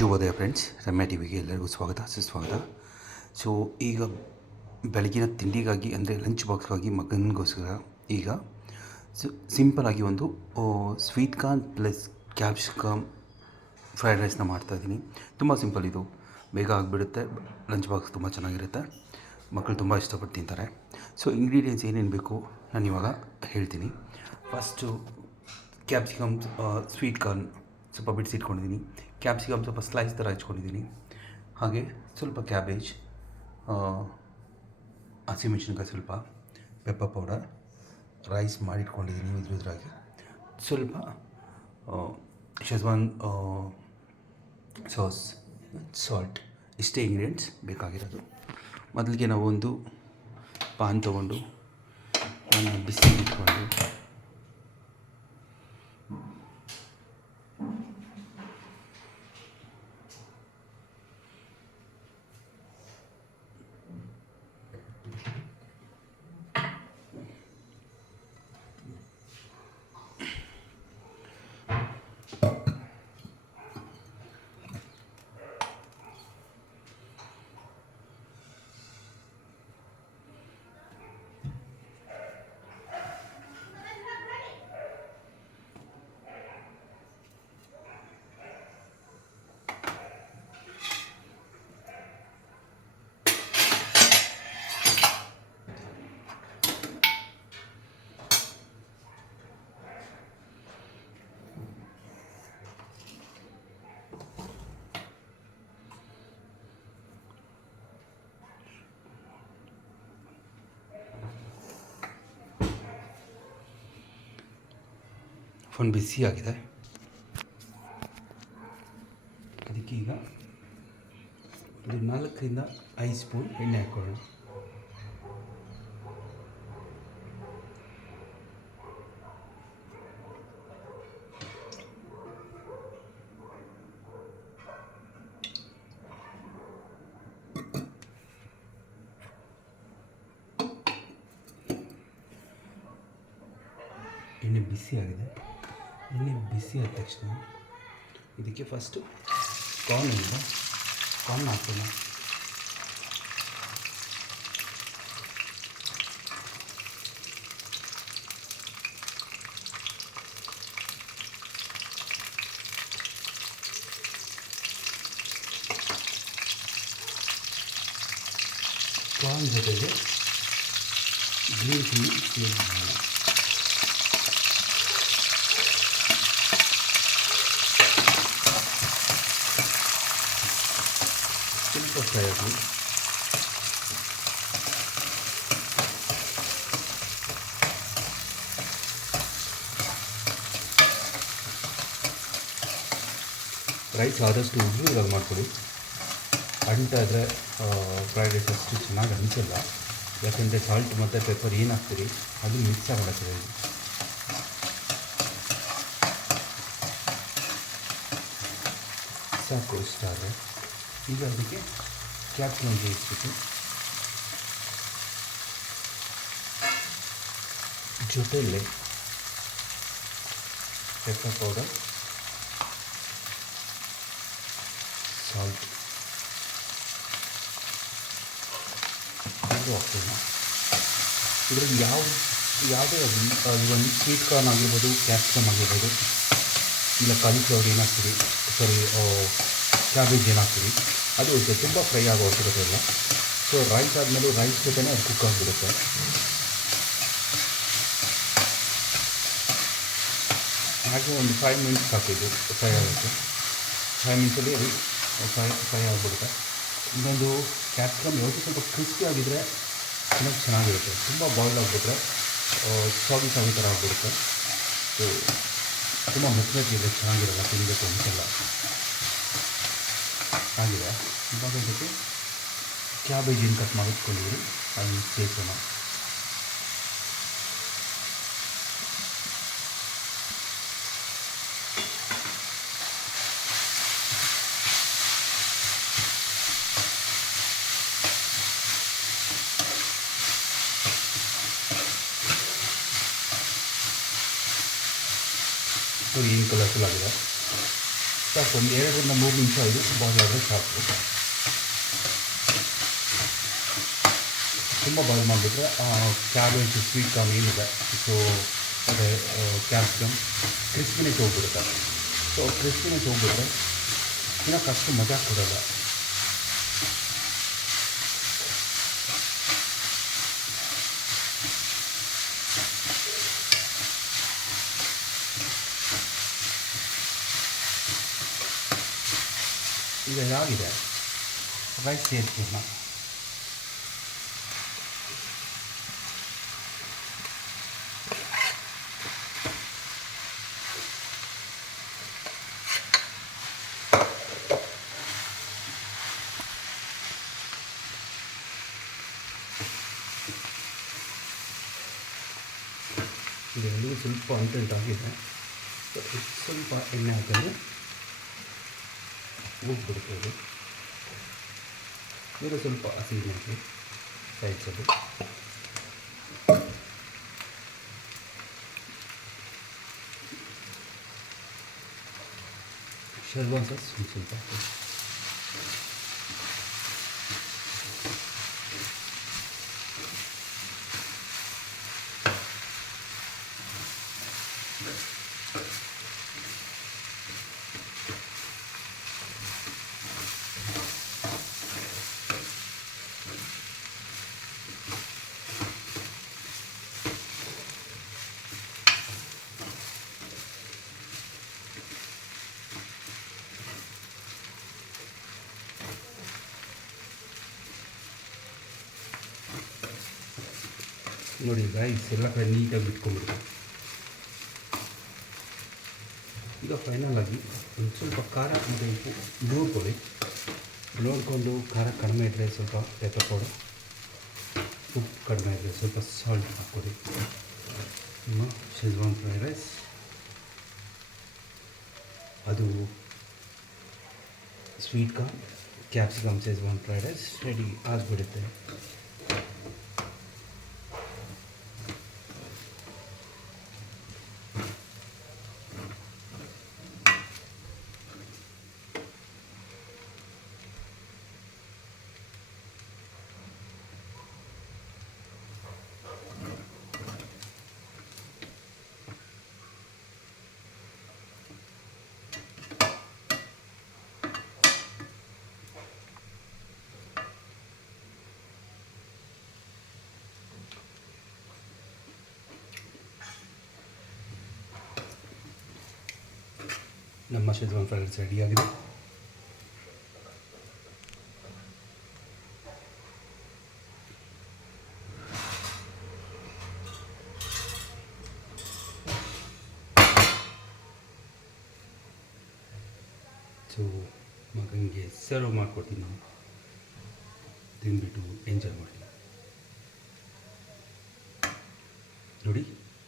ಶುಭೋದಯ ಫ್ರೆಂಡ್ಸ್, ರಮ್ಯಾ ಟಿವಿಗೆ ಎಲ್ಲರಿಗೂ ಸ್ವಾಗತ ಸುಸ್ವಾಗತ. ಸೊ ಈಗ ಬೆಳಗಿನ ತಿಂಡಿಗಾಗಿ ಅಂದರೆ ಲಂಚ್ ಬಾಕ್ಸ್ಗಾಗಿ ಮಗನಿಗೋಸ್ಕರ ಈಗ ಸಿಂಪಲಾಗಿ ಒಂದು sweet corn plus capsicum fried ರೈಸ್ನ ಮಾಡ್ತಾಯಿದ್ದೀನಿ. ತುಂಬ ಸಿಂಪಲ್, ಇದು ಬೇಗ ಆಗಿಬಿಡುತ್ತೆ, ಲಂಚ್ ಬಾಕ್ಸ್ ತುಂಬ ಚೆನ್ನಾಗಿರುತ್ತೆ, ಮಕ್ಕಳು ತುಂಬ ಇಷ್ಟಪಟ್ಟು ತಿಂತಾರೆ. ಸೊ ಇಂಗ್ರೀಡಿಯೆಂಟ್ಸ್ ಏನೇನು ಬೇಕು ನಾನು ಇವಾಗ ಹೇಳ್ತೀನಿ. ಫಸ್ಟು ಕ್ಯಾಪ್ಸಿಕಮ್, ಸ್ವೀಟ್ ಕಾರ್ನ್ ಸ್ವಲ್ಪ ಬಿಡಿಸಿಟ್ಕೊಂಡಿದ್ದೀನಿ. ಕ್ಯಾಪ್ಸಿಕಮ್ ಸ್ವಲ್ಪ ಸ್ಲೈಸ್ ಥರ ಹಚ್ಕೊಂಡಿದ್ದೀನಿ. ಹಾಗೆ ಸ್ವಲ್ಪ ಕ್ಯಾಬೇಜ್, ಹಸಿಮೆಣಸಿನ್ಕಾಯಿ ಸ್ವಲ್ಪ, ಪೆಪ್ಪರ್ ಪೌಡರ್, ರೈಸ್ ಮಾಡಿಟ್ಕೊಂಡಿದ್ದೀನಿ ಉದ್ರಾಗಿ, ಸ್ವಲ್ಪ ಶೆಜ್ವಾನ್ ಸಾಸ್, ಸಾಲ್ಟ್. ಇಷ್ಟೇ ಇಂಗ್ರೀಡಿಯೆಂಟ್ಸ್ ಬೇಕಾಗಿರೋದು. ಮೊದಲಿಗೆ ನಾವು ಒಂದು ಪಾನ್ ತೊಗೊಂಡು ಬಿಸಿ ಇಟ್ಕೊಂಡು ಫೋನ್ ಬಿಸಿಯಾಗಿದೆ. ಅದಕ್ಕೆ ಈಗ ಒಂದು 4ರಿಂದ 5 ಸ್ಪೂನ್ ಎಣ್ಣೆ ಹಾಕ್ಕೊಳ್ಳೋಣ. ಎಣ್ಣೆ ಬಿಸಿಯಾಗಿದೆ. ಎಣ್ಣೆ ಬಿಸಿ ಆದ ತಕ್ಷಣ ಇದಕ್ಕೆ ಫಸ್ಟು ಕಾರ್ನ್ ಹಾಕೋಣ. ಕಾರ್ನ್ ಜೊತೆಗೆ ಗ್ರೀನ್ ಚಿಲ್ಲಿ ಸೇರಿಸಿ ಮಾಡೋಣ. ಸ್ವಲ್ಪ ಫ್ರೈ ಆಗಲಿ. ರೈಸ್ ಆದಷ್ಟು ಉದ್ರುದ್ರಾಗಿ ಮಾಡಿಕೊಡಿ. ಅಂಟಾದರೆ ಫ್ರೈಡ್ ರೈಸ್ ಅಷ್ಟು ಚೆನ್ನಾಗಿ ಅನಿಸಲ್ಲ. ಯಾಕೆಂದರೆ ಸಾಲ್ಟ್ ಮತ್ತು ಪೆಪ್ಪರ್ ಏನು ಹಾಕ್ತೀರಿ ಅದು ಮಿಕ್ಸ್ ಆಗೋಕ್ಕೆ ಸಾಕು. ಇಷ್ಟ ಆದರೆ ಈಗ ಅದಕ್ಕೆ ಕ್ಯಾಪ್ಸಿಕಮ್ ಬೇಯಿಸ್ಬಿಟ್ಟು ಜೊತೆಯಲ್ಲೇ ಪೆಪ್ಪರ್ ಪೌಡರ್, ಸಾಲ್ಟ್ ಇದು ಹಾಕ್ತೀನಿ. ಇದರಲ್ಲಿ ಯಾವುದೇ ಒಂದು ಸ್ವೀಟ್ ಕಾರ್ನ್ ಆಗಿರ್ಬೋದು, ಕ್ಯಾಪ್ಸಿಕಮ್ ಆಗಿರ್ಬೋದು, ಇಲ್ಲ ಕಾಲಿಫ್ಲವರ್ ಏನಾಗ್ತೀರಿ, ಕ್ಯಾಬೇಜ್ ಏನಾಗ್ತೀರಿ, ಅದು ತುಂಬ ಫ್ರೈ ಆಗೋ ಅವಶ್ಯಕತೆ ಇಲ್ಲ. ಸೊ ರೈಸ್ ಆದಮೇಲೆ ರೈಸ್ ಜೊತೆನೇ ಅದು ಕುಕ್ ಆಗಿಬಿಡುತ್ತೆ. ಹಾಗೆ ಒಂದು 5 ಮಿನಿಟ್ಸ್ ಸಾಕಿದ್ದು ಫ್ರೈ ಆಗುತ್ತೆ. 5 ಮಿನಿಟ್ಸಲ್ಲಿ ಅದು ಫ್ರೈ ಆಗಿಬಿಡುತ್ತೆ. ಇನ್ನೊಂದು ಕ್ಯಾಪ್ಸಿಕಮ್ ಯಾವತ್ತೂ ಸ್ವಲ್ಪ ಕ್ರಿಸ್ಪಿ ಆಗಿದ್ದರೆ ಚೆನ್ನಾಗಿರುತ್ತೆ. ತುಂಬ ಬಾಯ್ಲ್ ಆಗಿಬಿಟ್ರೆ ಸಾಗಿ ಥರ ಆಗಿಬಿಡುತ್ತೆ. ಸೊ ತುಂಬ ಮೆತ್ತಗಿದ್ರೆ ಚೆನ್ನಾಗಿರಲ್ಲ, ತಿನ್ನಬೇಕು ಅನಿಸಲ್ಲ. ಆಗಿದೆ. ಇವಾಗ ಇದಕ್ಕೆ ಕ್ಯಾಬೇಜ್ ಏನು ಕಟ್ ಮಾಡಿಟ್ಕೊಂಡಿದ್ದೀವಿ ಅದನ್ನು ಸೇರಿಸೋಣ. ಏನು ಕಲರ್ಫುಲ್ ಆಗಿದೆ. ಸಾಕು, ಒಂದು 2ರಿಂದ 3 ನಿಮಿಷ ಇದು ಬಾಯ್ಲ್ ಆದರೆ ಸಾಕು. ತುಂಬ ಬಾಯ್ಲ್ ಮಾಡಿಬಿಟ್ರೆ ಕ್ಯಾಬೇಜ್ ಸ್ವೀಟ್ ಕಾರ್ನ್ ಏನಿದೆ, ಸೊ ಅದೇ ಕ್ಯಾಪ್ಸಿಕಮ್ ಕ್ರಿಸ್ಪಿನೆಸ್ ಹೋಗ್ಬಿಡುತ್ತೆ. ಸೊ ಕ್ರಿಸ್ಪಿನೆಸ್ ಹೋಗ್ಬಿಟ್ರೆ ತಿನ್ನೋಕ್ಕಷ್ಟು ಮಜಾ ಕೊಡೋಲ್ಲ. ಈಗ ಇದಾಗಿದೆ, ರೈಸ್ ಸೇರಿಸೋಣ. ಇದೆಲ್ಲವೂ ಸ್ವಲ್ಪ ಅಂಟಂಟಾಗಿದೆ. ಸ್ವಲ್ಪ ಎಣ್ಣೆ ಹಾಕಿದ್ರೆ ಹೋಗ್ಬಿಡ್ಬೋದು. ಈಗ ಸ್ವಲ್ಪ ಹಸಿ ಮೆಣಸು ಸೈಡ್ಸಲ್ಲಿ ಶೇಜ್ವಾನ್ ಸಾಸ್ ಸ್ವಲ್ಪ ಹಾಕಿ. ನೋಡಿ ರೈಸ್ ಎಲ್ಲ ಕಡೆ ನೀಟಾಗಿ ಬಿಟ್ಕೊಂಡ್ಬಿಡ್ತು. ಈಗ ಫೈನಲ್ ಆಗಿ ಒಂದು ಸ್ವಲ್ಪ ಖಾರ ಮತ್ತು ಉಪ್ಪು ನೋಡ್ಕೊಳ್ಳಿ. ನೋಡಿಕೊಂಡು ಖಾರ ಕಡಿಮೆ ಇದ್ದರೆ ಸ್ವಲ್ಪ ಪೆಪ್ಪರ್ ಪೌಡರ್, ಉಪ್ಪು ಕಡಿಮೆ ಇದ್ದರೆ ಸ್ವಲ್ಪ ಸಾಲ್ಟ್ ಹಾಕ್ಕೊಡಿ. ನಿಮ್ಮ ಶೇಜ್ವಾನ್ ಫ್ರೈಡ್ ರೈಸ್ ಅದು sweet corn capsicum schezwan fried rice ready ಆಗಿಬಿಡುತ್ತೆ. ನಮ್ಮ ಶೇಜ್ವಾನ್ ಫ್ರೈಡ್ ರೈಸ್ ರೆಡಿಯಾಗಿದೆ. ಸೊ ಮಗನಿಗೆ ಸರ್ವ್ ಮಾಡಿಕೊಡ್ತೀನಿ, ನಾನು ತಿಂದ್ಬಿಟ್ಟು ಎಂಜಾಯ್ ಮಾಡಿ. ನೋಡಿ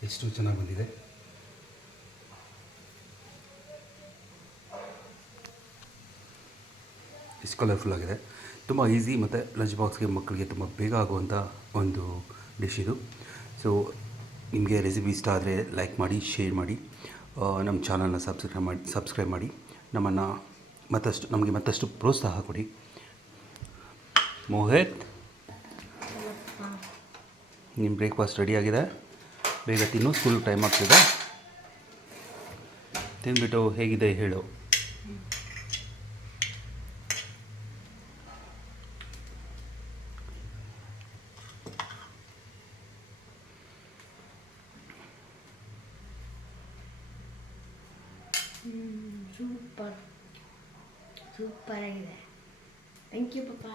ಎಷ್ಟು ಚೆನ್ನಾಗಿ ಬಂದಿದೆ. ಇಷ್ಟು ಕಲರ್ಫುಲ್ ಆಗಿದೆ. ತುಂಬ ಈಸಿ ಮತ್ತು ಲಂಚ್ ಬಾಕ್ಸ್ಗೆ ಮಕ್ಕಳಿಗೆ ತುಂಬ ಬೇಗ ಆಗುವಂಥ ಒಂದು ಡಿಶ್ ಇದು. ಸೊ ನಿಮಗೆ ರೆಸಿಪಿ ಇಷ್ಟ ಆದರೆ ಲೈಕ್ ಮಾಡಿ, ಶೇರ್ ಮಾಡಿ, ನಮ್ಮ ಚಾನಲ್ನ ಸಬ್ಸ್ಕ್ರೈಬ್ ಮಾಡಿ ನಮಗೆ ಮತ್ತಷ್ಟು ಪ್ರೋತ್ಸಾಹ ಕೊಡಿ. ಮೋಹಿತ್, ನಿಮ್ಮ ಬ್ರೇಕ್ಫಾಸ್ಟ್ ರೆಡಿಯಾಗಿದೆ, ಬೇಗ ತಿನ್ನು, ಸ್ಕೂಲ್ ಟೈಮ್ ಆಗ್ತಿದೆ. ತಿಂದ್ಬಿಟ್ಟು ಹೇಗಿದೆ ಹೇಳು. ಸೂಪರ್ ಆಗಿದೆ. Thank you papa.